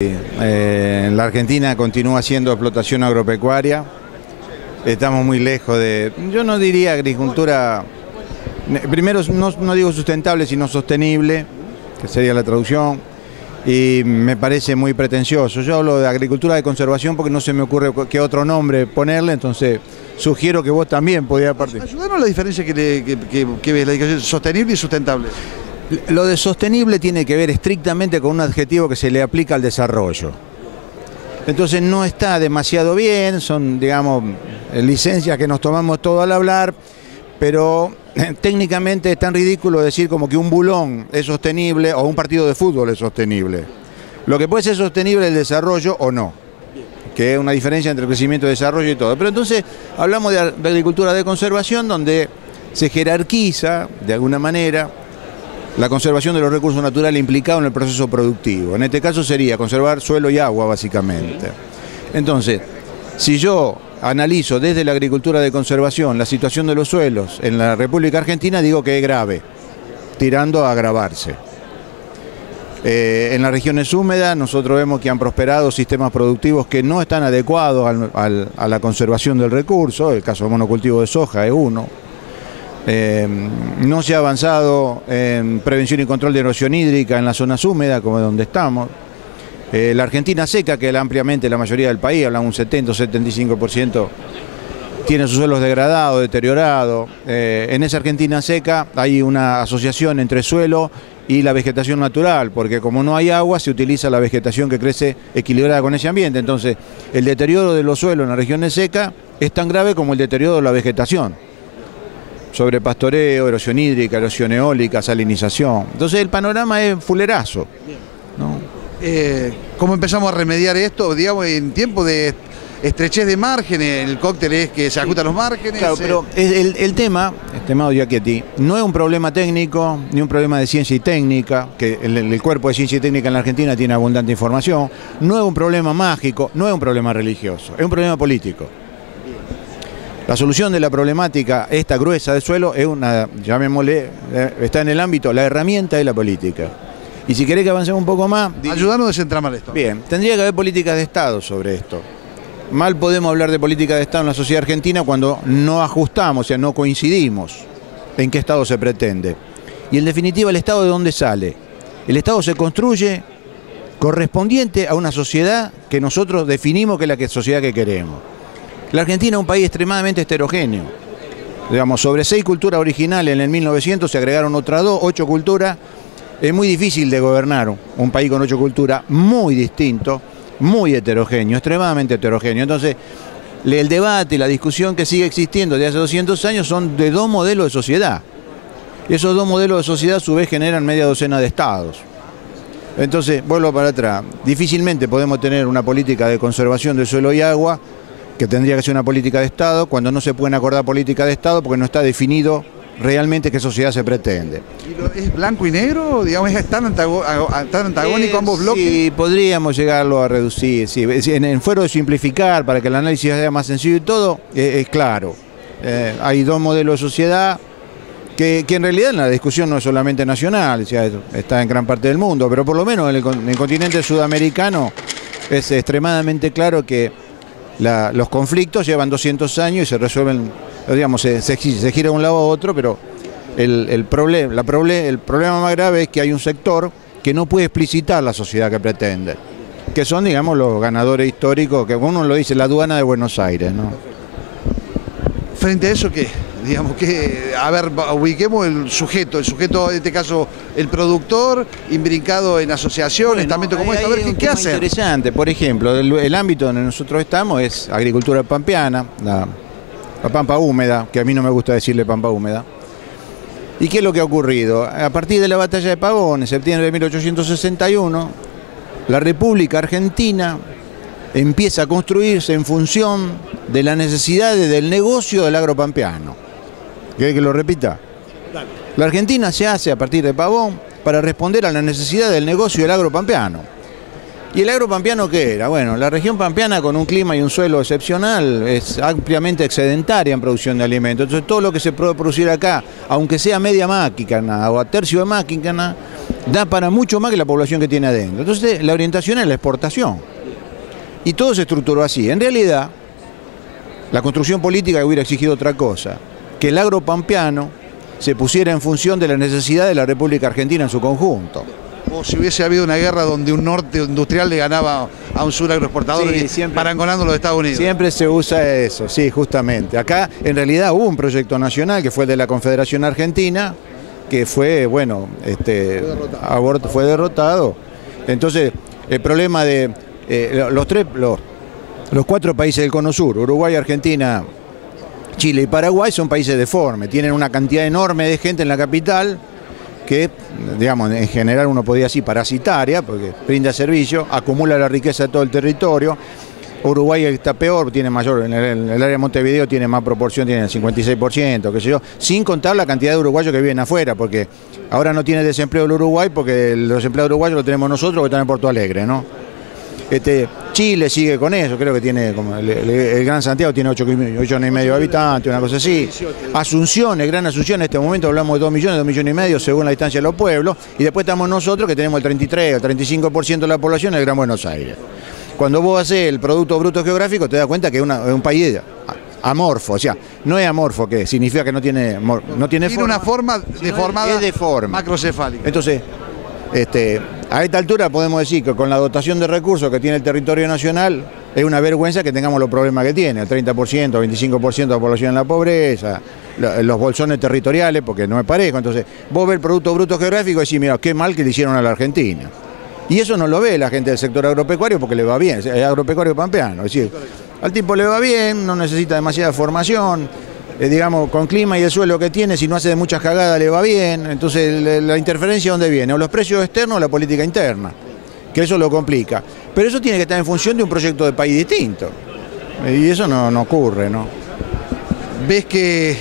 En la Argentina continúa siendo explotación agropecuaria. Estamos muy lejos de, yo no diría agricultura, primero no digo sustentable, sino sostenible, que sería la traducción, y me parece muy pretencioso. Yo hablo de agricultura de conservación porque no se me ocurre qué otro nombre ponerle, entonces sugiero que vos también podías partir. Ayúdanos a la diferencia que ves, la diferencia sostenible y sustentable. Lo de sostenible tiene que ver estrictamente con un adjetivo que se le aplica al desarrollo. Entonces no está demasiado bien, son, digamos, licencias que nos tomamos todo al hablar, pero técnicamente es tan ridículo decir como que un bulón es sostenible o un partido de fútbol es sostenible. Lo que puede ser sostenible es el desarrollo o no, que es una diferencia entre crecimiento y desarrollo y todo. Pero entonces hablamos de agricultura de conservación, donde se jerarquiza, de alguna manera, la conservación de los recursos naturales implicados en el proceso productivo. En este caso sería conservar suelo y agua, básicamente. Entonces, si yo analizo desde la agricultura de conservación la situación de los suelos en la República Argentina, digo que es grave, tirando a agravarse. En las regiones húmedas nosotros vemos que han prosperado sistemas productivos que no están adecuados a la conservación del recurso. El caso del monocultivo de soja es uno. No se ha avanzado en prevención y control de erosión hídrica en las zonas húmedas, como es donde estamos. La Argentina seca, que es ampliamente la mayoría del país, hablan un 70 o 75%, tiene sus suelos degradados, deteriorados. En esa Argentina seca hay una asociación entre suelo y la vegetación natural, porque como no hay agua, se utiliza la vegetación que crece equilibrada con ese ambiente. Entonces, el deterioro de los suelos en las regiones secas es tan grave como el deterioro de la vegetación. Sobre pastoreo, erosión hídrica, erosión eólica, salinización. Entonces el panorama es fulerazo, ¿no? ¿Cómo empezamos a remediar esto? Digamos, en tiempo de estrechez de márgenes, el cóctel es que se ajustan los márgenes. Claro, pero el tema, estimado Giachetti, no es un problema técnico, ni un problema de ciencia y técnica, que el cuerpo de ciencia y técnica en la Argentina tiene abundante información, no es un problema mágico, no es un problema religioso, es un problema político. La solución de la problemática, esta gruesa de suelo, es una, llamémosle, está en el ámbito, la herramienta de la política. Y si querés que avancemos un poco más... Ayudarnos a desentramar esto. Bien, tendría que haber políticas de Estado sobre esto. Mal podemos hablar de política de Estado en la sociedad argentina cuando no ajustamos, o sea, no coincidimos en qué Estado se pretende. Y en definitiva, ¿el Estado de dónde sale? El Estado se construye correspondiente a una sociedad que nosotros definimos que es la sociedad que queremos. La Argentina es un país extremadamente heterogéneo. Digamos, sobre 6 culturas originales en el 1900 se agregaron otras 2, 8 culturas. Es muy difícil de gobernar un país con 8 culturas, muy distinto, muy heterogéneo, extremadamente heterogéneo. Entonces, el debate y la discusión que sigue existiendo de hace 200 años son de 2 modelos de sociedad. Y esos 2 modelos de sociedad a su vez generan media docena de estados. Entonces, vuelvo para atrás. Difícilmente podemos tener una política de conservación del suelo y agua que tendría que ser una política de Estado, cuando no se pueden acordar política de Estado porque no está definido realmente qué sociedad se pretende. ¿Es blanco y negro? Digamos, ¿es tan antagónico ambos bloques? Sí, podríamos llegarlo a reducir. Sí. En fuero de simplificar, para que el análisis sea más sencillo y todo, es claro. Hay 2 modelos de sociedad que en realidad en la discusión no es solamente nacional, o sea, está en gran parte del mundo, pero por lo menos en el continente sudamericano es extremadamente claro que los conflictos llevan 200 años y se resuelven, digamos, se gira de un lado a otro, pero el problema más grave es que hay un sector que no puede explicitar la sociedad que pretende, que son, digamos, los ganadores históricos, que uno lo dice, la aduana de Buenos Aires, ¿no? Frente a eso, ¿qué? Digamos que, a ver, ubiquemos el sujeto en este caso el productor, imbricado en asociaciones, estamento como esto, a ver, ¿qué hace? Interesante, por ejemplo, el ámbito donde nosotros estamos es agricultura pampeana, la pampa húmeda, que a mí no me gusta decirle pampa húmeda. ¿Y qué es lo que ha ocurrido? A partir de la batalla de Pavón, en septiembre de 1861, la República Argentina empieza a construirse en función de las necesidades del negocio del agropampeano. ¿Quiere que lo repita? La Argentina se hace a partir de Pavón para responder a la necesidad del negocio del agropampeano. ¿Y el agropampeano qué era? Bueno, la región pampeana, con un clima y un suelo excepcional, es ampliamente excedentaria en producción de alimentos. Entonces todo lo que se puede producir acá, aunque sea media máquina o a tercio de máquina, da para mucho más que la población que tiene adentro. Entonces la orientación es la exportación. Y todo se estructuró así. En realidad, la construcción política hubiera exigido otra cosa, que el agro pampeano se pusiera en función de la necesidad de la República Argentina en su conjunto. O si hubiese habido una guerra donde un norte industrial le ganaba a un sur agroexportador, sí, parangonando los Estados Unidos. Siempre se usa eso, sí, justamente. Acá en realidad hubo un proyecto nacional que fue el de la Confederación Argentina, que fue, bueno, fue derrotado. Entonces, el problema de los 4 países del Cono Sur, Uruguay, Argentina, Chile y Paraguay, son países deformes, tienen una cantidad enorme de gente en la capital que, digamos, en general uno podría decir parasitaria, porque brinda servicio, acumula la riqueza de todo el territorio. Uruguay está peor, tiene mayor, en el área de Montevideo tiene más proporción, tiene el 56%, qué sé yo, sin contar la cantidad de uruguayos que viven afuera, porque ahora no tiene desempleo el Uruguay, porque los empleados uruguayos los tenemos nosotros que están en Porto Alegre, ¿no? Chile sigue con eso, creo que tiene, como el Gran Santiago tiene 8,5 millones de habitantes, una cosa así. Asunción, el Gran Asunción, en este momento hablamos de 2 millones y medio según la distancia de los pueblos, y después estamos nosotros que tenemos el 33 o el 35% de la población en el Gran Buenos Aires. Cuando vos haces el Producto Bruto Geográfico te das cuenta que es un país amorfo, o sea, no es amorfo, que significa que no tiene tiene una forma deformada, es deforme, macrocefálica. Entonces, a esta altura podemos decir que con la dotación de recursos que tiene el territorio nacional es una vergüenza que tengamos los problemas que tiene, el 30%, 25% de la población en la pobreza, los bolsones territoriales, porque no es parejo. Entonces, vos ves el Producto Bruto Geográfico y decís, mira, qué mal que le hicieron a la Argentina. Y eso no lo ve la gente del sector agropecuario porque le va bien, es agropecuario pampeano, es decir, al tipo le va bien, no necesita demasiada formación, digamos, con clima y el suelo que tiene, si no hace de muchas cagadas le va bien. Entonces la interferencia ¿dónde viene? O los precios externos o la política interna, que eso lo complica. Pero eso tiene que estar en función de un proyecto de país distinto. Y eso no ocurre, ¿no? ¿Ves que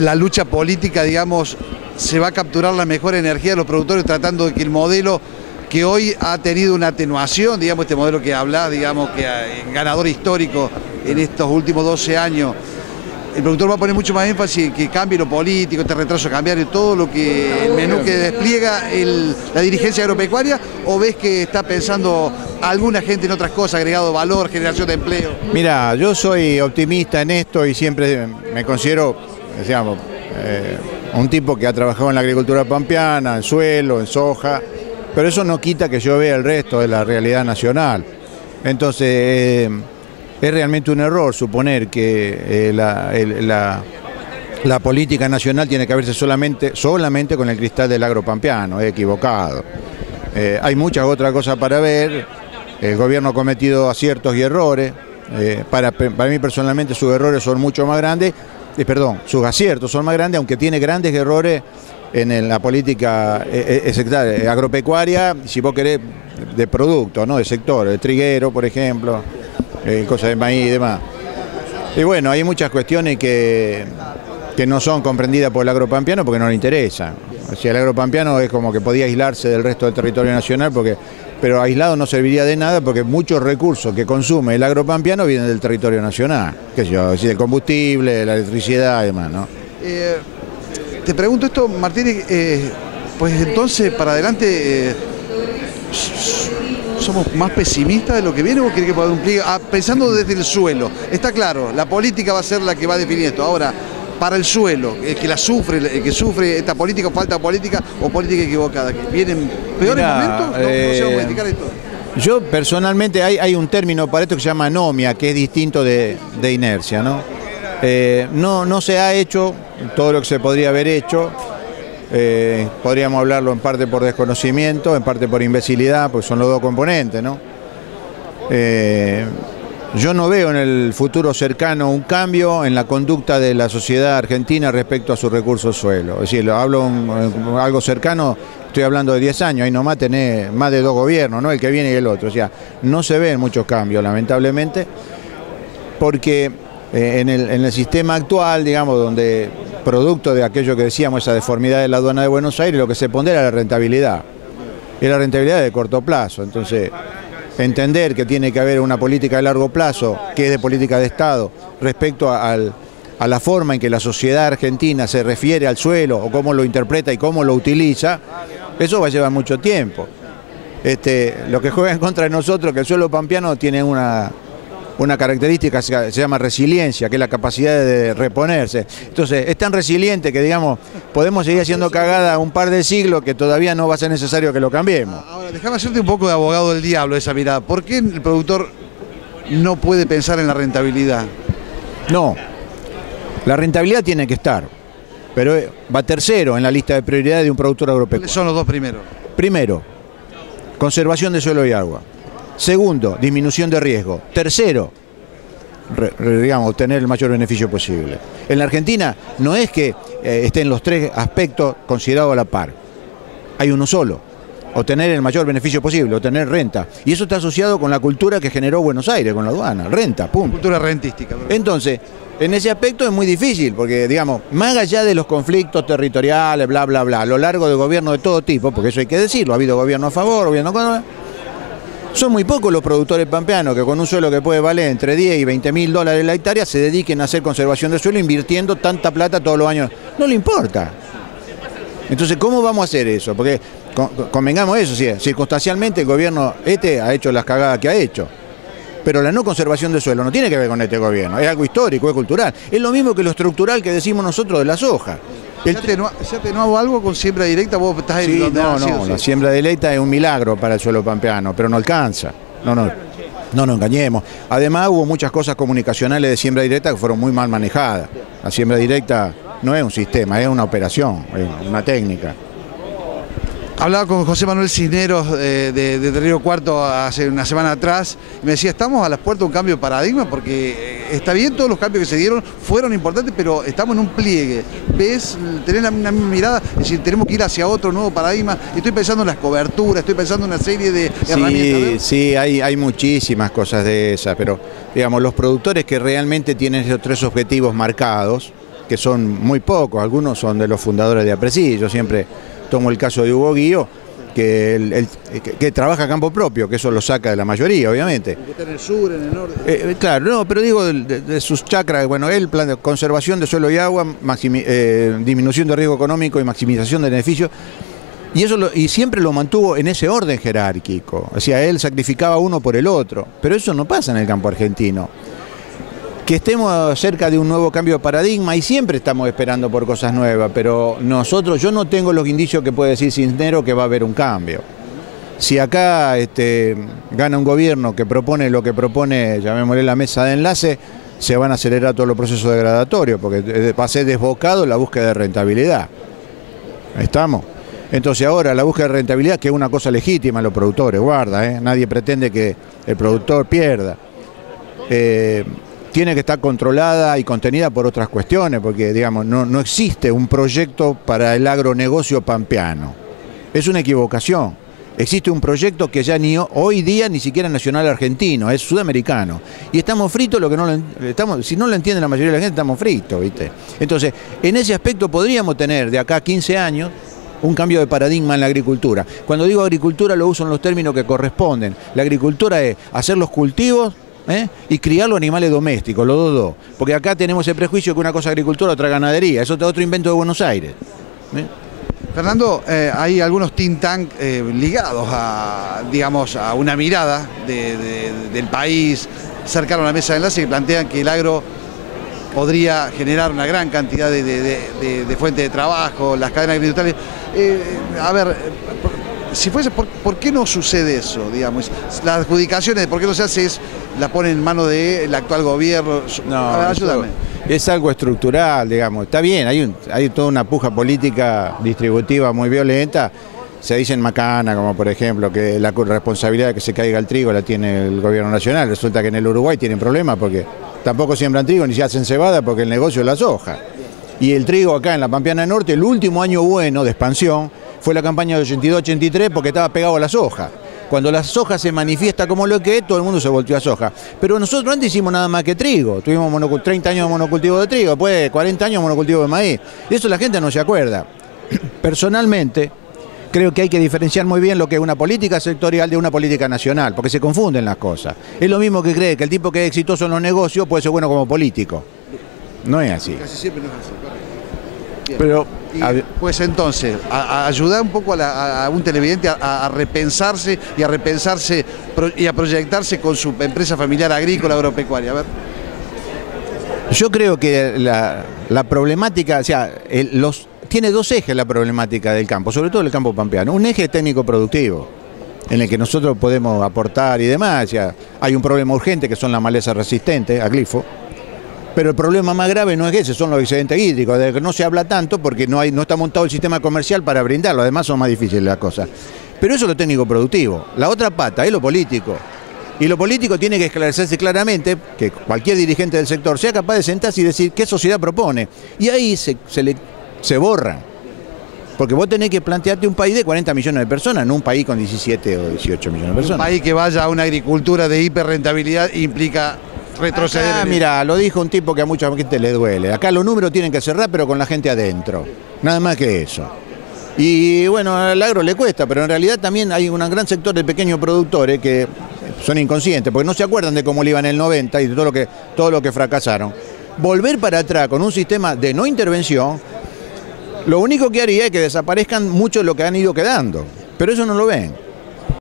la lucha política, digamos, se va a capturar la mejor energía de los productores tratando de que el modelo que hoy ha tenido una atenuación, digamos, este modelo que hablás, digamos, que ganador histórico en estos últimos 12 años, el productor va a poner mucho más énfasis en que cambie lo político, este retraso cambiario, todo lo que, el menú que despliega la dirigencia agropecuaria, o ves que está pensando alguna gente en otras cosas, agregado valor, generación de empleo? Mira, yo soy optimista en esto y siempre me considero, digamos, un tipo que ha trabajado en la agricultura pampeana, en suelo, en soja, pero eso no quita que yo vea el resto de la realidad nacional. Entonces, es realmente un error suponer que la política nacional tiene que verse solamente con el cristal del agropampeano, es equivocado. Hay muchas otras cosas para ver, el gobierno ha cometido aciertos y errores, para mí personalmente sus errores son mucho más grandes, sus aciertos son más grandes, aunque tiene grandes errores en la política agropecuaria, si vos querés, de producto, ¿no? De sector, de triguero, por ejemplo, cosas de maíz y demás. Y bueno, hay muchas cuestiones que no son comprendidas por el agropampeano porque no le interesa. O sea, el agropampeano es como que podía aislarse del resto del territorio nacional, pero aislado no serviría de nada porque muchos recursos que consume el agropampeano vienen del territorio nacional, qué sé yo, es decir, el combustible, la electricidad y demás, ¿no? Te pregunto esto, Martínez, pues entonces para adelante ¿somos más pesimistas de lo que viene o cree que puede haber un pliegue? Pensando desde el suelo, está claro, la política va a ser la que va a definir esto. Ahora, para el suelo, el que sufre esta política o falta política o política equivocada, que vienen peores momentos, ¿no se va a modificar esto? Yo personalmente hay un término para esto que se llama anomia, que es distinto de inercia, ¿no? No se ha hecho todo lo que se podría haber hecho. Podríamos hablarlo en parte por desconocimiento, en parte por imbecilidad, porque son los dos componentes, ¿no? Yo no veo en el futuro cercano un cambio en la conducta de la sociedad argentina respecto a sus recursos suelo. Es decir, hablo algo cercano, estoy hablando de 10 años, ahí nomás tenés más de 2 gobiernos, ¿no? El que viene y el otro. O sea, no se ven muchos cambios, lamentablemente, porque en el sistema actual, digamos, donde producto de aquello que decíamos, esa deformidad de la aduana de Buenos Aires, lo que se pondera es la rentabilidad. Y la rentabilidad de corto plazo. Entonces, entender que tiene que haber una política de largo plazo, que es de política de Estado, respecto a a la forma en que la sociedad argentina se refiere al suelo o cómo lo interpreta y cómo lo utiliza, eso va a llevar mucho tiempo. Lo que juega en contra de nosotros es que el suelo pampeano tiene una característica que se llama resiliencia, que es la capacidad de reponerse. Entonces, es tan resiliente que, digamos, podemos seguir haciendo cagada un par de siglos que todavía no va a ser necesario que lo cambiemos. Ahora, déjame hacerte un poco de abogado del diablo esa mirada. ¿Por qué el productor no puede pensar en la rentabilidad? No, la rentabilidad tiene que estar, pero va tercero en la lista de prioridades de un productor agropecuario. ¿Cuáles son los dos primeros? Primero, conservación de suelo y agua. Segundo, disminución de riesgo. Tercero, digamos, obtener el mayor beneficio posible. En la Argentina no es que estén los tres aspectos considerados a la par. Hay uno solo: obtener el mayor beneficio posible, obtener renta. Y eso está asociado con la cultura que generó Buenos Aires, con la aduana. Renta, punto. Cultura rentística. Entonces, en ese aspecto es muy difícil, porque, digamos, más allá de los conflictos territoriales, bla, bla, bla, a lo largo de gobiernos de todo tipo, porque eso hay que decirlo, ha habido gobierno a favor, gobierno contra. Son muy pocos los productores pampeanos que con un suelo que puede valer entre 10 y 20 mil dólares la hectárea se dediquen a hacer conservación de suelo invirtiendo tanta plata todos los años. No le importa. Entonces, ¿cómo vamos a hacer eso? Porque convengamos eso, sí, circunstancialmente el gobierno ha hecho las cagadas que ha hecho. Pero la no conservación de suelo no tiene que ver con este gobierno, es algo histórico, es cultural. Es lo mismo que lo estructural que decimos nosotros de la soja. ¿Se ha atenuado algo con siembra directa? ¿Vos estás ahí? Sí, no, la siembra directa es un milagro para el suelo pampeano, pero no alcanza. No nos engañemos. Además hubo muchas cosas comunicacionales de siembra directa que fueron muy mal manejadas. La siembra directa no es un sistema, es una operación, es una técnica. Hablaba con José Manuel Cisneros de Río Cuarto hace una semana atrás y me decía, estamos a las puertas de un cambio de paradigma porque está bien, todos los cambios que se dieron fueron importantes, pero estamos en un pliegue. ¿Ves? Tenés una mirada, es decir, tenemos que ir hacia otro nuevo paradigma. Estoy pensando en las coberturas, estoy pensando en una serie de herramientas. Sí, hay muchísimas cosas de esas, pero digamos, los productores que realmente tienen esos tres objetivos marcados, que son muy pocos, algunos son de los fundadores de APRESID. Yo siempre tomo el caso de Hugo Guío, que trabaja a campo propio, que eso lo saca de la mayoría, obviamente. Que está en el sur, en el norte. Claro, no, pero digo de sus chacras, bueno, él plan de conservación de suelo y agua, disminución de riesgo económico y maximización de beneficios, y eso y siempre lo mantuvo en ese orden jerárquico. O sea, él sacrificaba uno por el otro, pero eso no pasa en el campo argentino. Que estemos cerca de un nuevo cambio de paradigma y siempre estamos esperando por cosas nuevas, pero yo no tengo los indicios que puede decir Cisneros que va a haber un cambio. Si acá gana un gobierno que propone lo que propone, llamémosle la mesa de enlace, se van a acelerar todos los procesos degradatorios, porque va a ser desbocado la búsqueda de rentabilidad. ¿Estamos? Entonces ahora la búsqueda de rentabilidad, que es una cosa legítima en los productores, guarda, nadie pretende que el productor pierda. Tiene que estar controlada y contenida por otras cuestiones, porque digamos, no existe un proyecto para el agronegocio pampeano. Es una equivocación. Existe un proyecto que ya hoy día ni siquiera es nacional argentino, es sudamericano. Y estamos fritos, si no lo entiende la mayoría de la gente, estamos fritos, ¿viste? Entonces, en ese aspecto podríamos tener de acá a 15 años un cambio de paradigma en la agricultura. Cuando digo agricultura lo uso en los términos que corresponden. La agricultura es hacer los cultivos, y criar los animales domésticos, los dos. Porque acá tenemos el prejuicio que una cosa es agricultura, otra ganadería. Eso es otro invento de Buenos Aires. Fernando, hay algunos think tank ligados digamos, a una mirada del país cercano a la mesa de enlace que plantean que el agro podría generar una gran cantidad de fuentes de trabajo, las cadenas agroindustriales. A ver, si fuese, ¿por qué no sucede eso? Digamos, las adjudicaciones, ¿por qué no se hace? La ponen en manos del actual gobierno. No, a ver, ayúdame. Es algo estructural, digamos. Está bien, hay toda una puja política distributiva muy violenta. Se dice en Macana, como por ejemplo, que la responsabilidad de que se caiga el trigo la tiene el gobierno nacional. Resulta que en el Uruguay tienen problemas porque tampoco siembran trigo ni se hacen cebada porque el negocio es la soja. Y el trigo acá en la Pampeana Norte, el último año bueno de expansión fue la campaña de 82-83 porque estaba pegado a la soja. Cuando la soja se manifiesta como lo que es, todo el mundo se volteó a soja. Pero nosotros antes hicimos nada más que trigo. Tuvimos 30 años de monocultivo de trigo, después 40 años de monocultivo de maíz. Y eso la gente no se acuerda. Personalmente, creo que hay que diferenciar muy bien lo que es una política sectorial de una política nacional, porque se confunden las cosas. Es lo mismo que cree que el tipo que es exitoso en los negocios puede ser bueno como político. No es así. Casi siempre no es así. Bien. Pero, pues entonces, a ayudar un poco a un televidente a repensarse y a proyectarse con su empresa familiar agrícola, agropecuaria. A ver. yo creo que la problemática, o sea, tiene dos ejes la problemática del campo, sobre todo el campo pampeano. Un eje técnico-productivo, en el que nosotros podemos aportar y demás. O sea, hay un problema urgente que son las malezas resistentes a glifo. Pero el problema más grave no es ese, son los excedentes hídricos, de que no se habla tanto porque no está montado el sistema comercial para brindarlo, además son más difíciles las cosas. Pero eso es lo técnico productivo. La otra pata es lo político. Y lo político tiene que esclarecerse claramente, que cualquier dirigente del sector sea capaz de sentarse y decir qué sociedad propone. Y ahí se borra. Porque vos tenés que plantearte un país de 40 millones de personas, no un país con 17 o 18 millones de personas. Un país que vaya a una agricultura de hiperrentabilidad implica retroceder. Ah, mira, lo dijo un tipo que a mucha gente le duele. Acá los números tienen que cerrar, pero con la gente adentro. Nada más que eso. Y bueno, al agro le cuesta, pero en realidad también hay un gran sector de pequeños productores que son inconscientes, porque no se acuerdan de cómo le iban en el 90 y de todo lo que fracasaron. Volver para atrás con un sistema de no intervención, lo único que haría es que desaparezcan muchos de los que han ido quedando. Pero eso no lo ven.